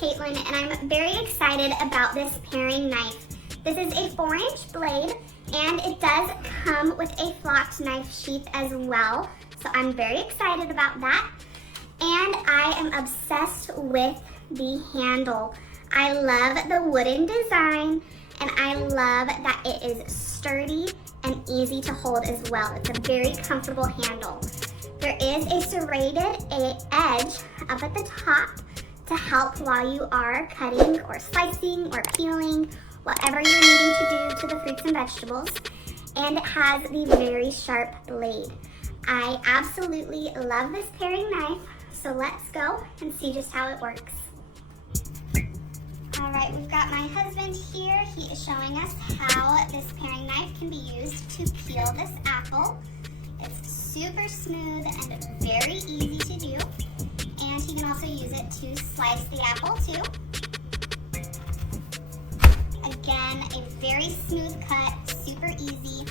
Caitlin, and I'm very excited about this paring knife. This is a 4-inch blade, and it does come with a flocked knife sheath as well, so I'm very excited about that. And I am obsessed with the handle. I love the wooden design, and I love that it is sturdy and easy to hold as well. It's a very comfortable handle. There is a serrated edge up at the top to help while you are cutting or slicing or peeling, whatever you're needing to do to the fruits and vegetables. And it has the very sharp blade. I absolutely love this paring knife, so let's go and see just how it works. All right, we've got my husband here. He is showing us how this paring knife can be used to peel this apple. It's super smooth and very easy to do. And he can also use it to slice the apple too. Again, a very smooth cut, super easy.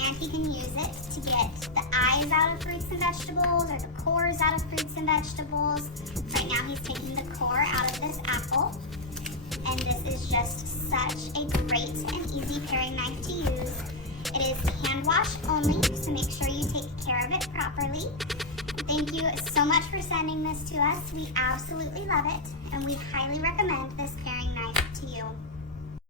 And he can use it to get the eyes out of fruits and vegetables or the cores out of fruits and vegetables. Right now he's taking the core out of this apple. And this is just such a great and easy paring knife to use. It is hand wash only, so make sure you take care of it properly. Thank you so much for sending this to us. We absolutely love it, and we highly recommend this paring knife to you.